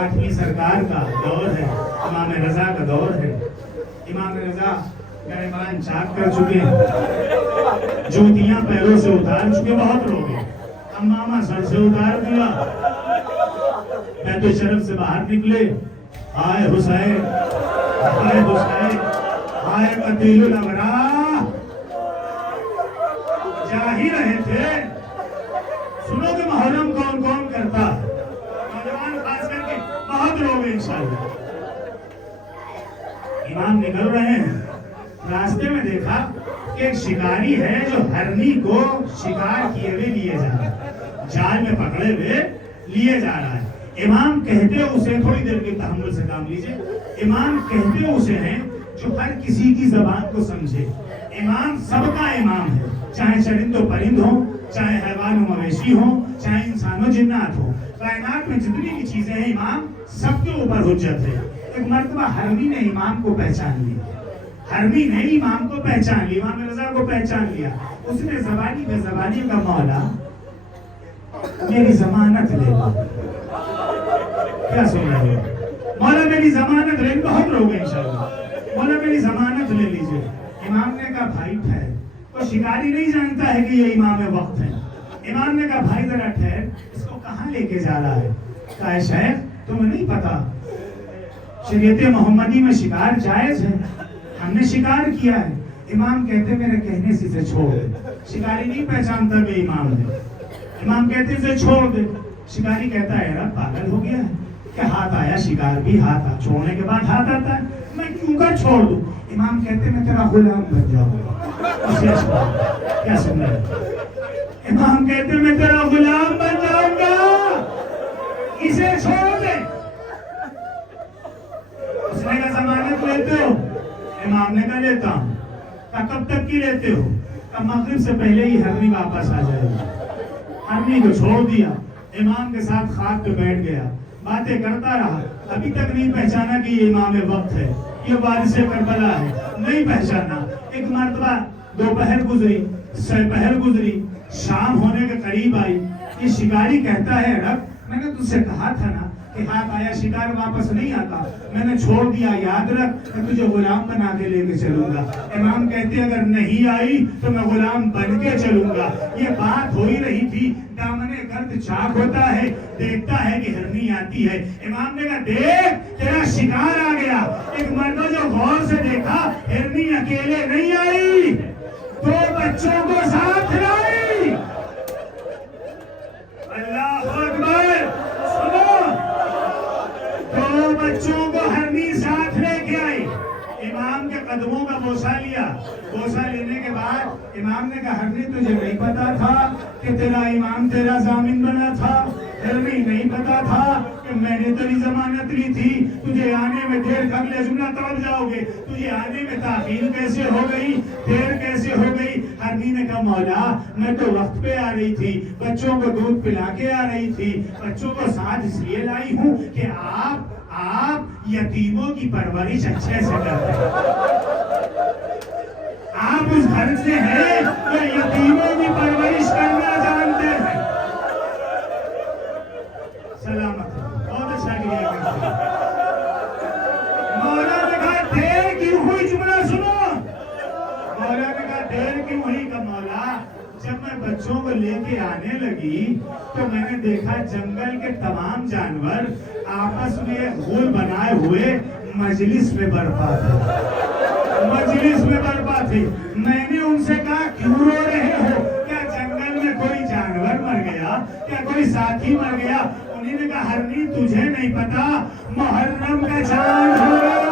8ویں سرکار کا دور ہے, امام رضا کا دور ہے. امام رضا گریبان چاک کر چکے ہیں, جوتیاں پیروں سے اتار چکے, بہت لوگ ہیں. امامہ سر سے اتار دیا, بیت الشرف سے باہر نکلے. آئے حسین, آئے حسین, آئے قتیل الابرار. جا ہی رہے تھے. سنو کہ محرم کون کون کرتا, نوجوان خاص کر کے بہت لوگ ہیں انشاءاللہ. امام نکل رہے ہیں, راستے میں دیکھا کہ ایک شکاری ہے جو ہرنی کو شکار کیے ہوئے لیے جا رہا ہے, جال میں پکڑے ہوئے لیے جا رہا ہے. امام کہتے اسے, تھوڑی دیر کے تحمل سے کام لیجئے, امام کہتے اسے ہیں جو ہر کسی کی زبان کو سمجھے. امام سب کا امام ہے, چاہے چرند و پرند ہوں, چاہے حیوان و مویشی ہوں, چاہے انسان و جنات ہوں. کائنات میں جتنی بھی چیزیں ہیں امام سب کے اوپر حجت ہے. ایک مرتبہ ہرمی نے امام کو پہچان لیا, ہرمی نے امام کو پہچان لیا, امام رضا کو پہچان لیا. اس نے زبانی بے زبانی کا مولا میری ضمانت لے لو. کیا سن رہے ہو؟ مولا میری ضمانت لے, بہت لوگ ہیں انشاءاللہ, مولا میری ضمانت لے لیجئے. امام نے کہا بھائی ٹھہر, تو شکاری نہیں جانتا ہے کہ یہ امام وقت ہے. امام نے کہا بھائی ذرا ٹھہر, اس کو کہاں لے کے جا رہا ہے؟ کہا شیخ تمہیں نہیں پتا شریعت محمدی میں شکار جائز ہے, ہم نے شکار کیا ہے. امام کہتے میرے کہنے سے اسے چھوڑ دے. شکاری نہیں پہچانتا کہ امام ہے. امام کہتے اسے چھوڑ دے. شکاری کہتا ہے رب پاگل ہو گیا ہے کہ ہاتھ آیا شکار بھی ہاتھ آ, چھوڑنے کے بعد ہاتھ آتا ہے, میں کیوں کر چھوڑ دوں. امام کہتے میں تیرا غلام بن جاؤں گا. کیا سن رہے ہیں؟ امام کہتے میں تیرا غلام بن جاؤں گا, اسے چھوڑ دے. اس نے کہا ضمانت لیتے ہو؟ امام نے کہا لیتا ہوں. کہا کب تک کی لیتے ہو؟ کہا مغرب سے پہلے ہی ہرنی واپس آ جائے گی. ہرنی کو چھوڑ دیا, امام کے ساتھ خاک پہ بیٹھ گیا, باتیں کرتا رہا. ابھی تک نہیں پہچانا کہ یہ امام وقت ہے, یہ وارث کربلا ہے, نہیں پہچانا. ایک مرتبہ دوپہر گزری, سپہر گزری, شام ہونے کے قریب آئی. یہ شکاری کہتا ہے رب میں نے تجھ سے کہا تھا نا کہ ہاتھ آیا شکار واپس نہیں آتا, میں نے چھوڑ دیا, یاد رکھ میں تجھے غلام بنا کے لے کے چلوں گا. امام کہتے اگر نہیں آئی تو میں غلام بن کے چلوں گا. یہ بات ہو ہی رہی تھی, دامنے گرد چاک ہوتا ہے, دیکھتا ہے کہ ہرنی آتی ہے. امام نے کہا دیکھ تیرا شکار آ گیا. ایک مرد جو غور سے دیکھا ہرنی اکیلے نہیں آئی, 2 بچوں کو ساتھ لائی. اللہ اکبر. سنو, 2 بچوں کو ہرنی ساتھ لے کے آئی. امام کے قدموں کا بوسہ لیا. بوسہ لینے کے بعد امام نے کہا ہرنی تجھے نہیں پتا تھا کہ تیرا امام تیرا ضامن بنا تھا؟ ہرنی نہیں پتا تھا کہ میں نے تیری ضمانت لی تھی، تجھے آنے میں دیر کر لے جملہ تب جاؤ گے، تجھے آنے میں تاخیر کیسے ہو گئی، دیر کیسے ہو گئی؟ ہرنی نے کہا مولا میں تو وقت پہ آ رہی تھی، بچوں کو دودھ پلا کے آ رہی تھی، بچوں کو ساتھ اس لیے لائی ہوں کہ آپ یتیموں کی پرورش اچھے سے کرتے ہیں، آپ اس گھر سے ہیں جو یتیموں کی پرورش کرنا جانتے ہیں۔ سلامت بہت اچھا کیا کرتے ہیں۔ مولا نے کہا دیر کیوں ہوئی؟ جملہ سنو، مولا نے کہا دیر کیوں ہوئی؟ کہ مولا جب میں بچوں کو لے کے آنے لگی تو میں نے دیکھا جنگل کے تمام جانور آپس میں غول بنائے ہوئے مجلس میں برپا تھے، میں نے ان سے کہا کیوں رو رہے ہو؟ کیا جنگل میں کوئی جانور مر گیا؟ کیا کوئی ساتھی مر گیا؟ انہوں نے کہا ہرنی تجھے نہیں پتا محرم کا چاند ہو رہا